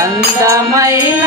అందమైన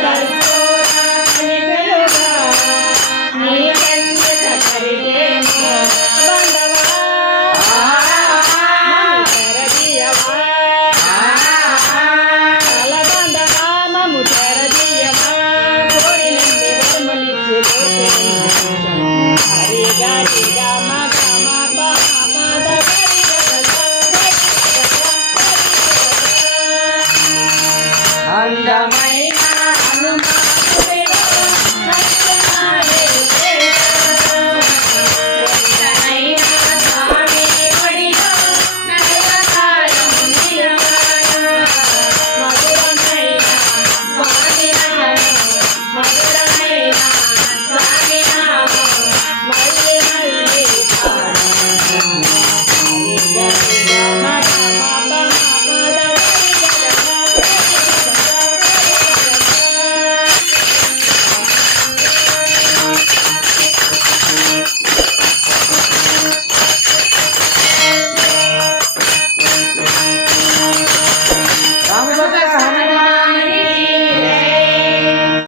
Bye.